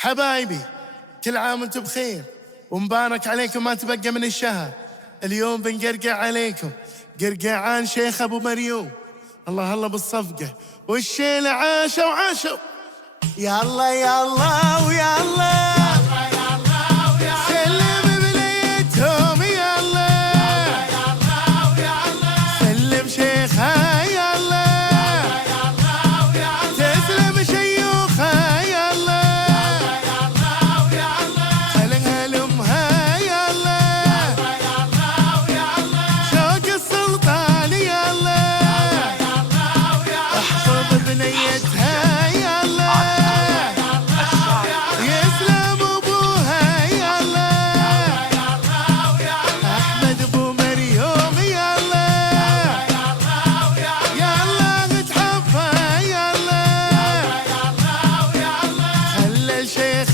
حبايبي كل عام وانتم بخير ومبارك عليكم ما تبقى من الشهر. اليوم بنقرقع عليكم قرقعان شيخ ابو مريوم. الله الله بالصفقة والشيلة عاشوا وعاشوا. يا الله يا الله ويا الله سلم بنيتهم يا الله سلم شيخها يا الله تسلم شيوخها يا الله خلنها لامها يا الله شوق السلطان يا الله احفظ بنيتها يا الله يسلم ابوها يا الله احمد ابو مريوم يا الله يا الله نتحفى يا الله خلى الشيخ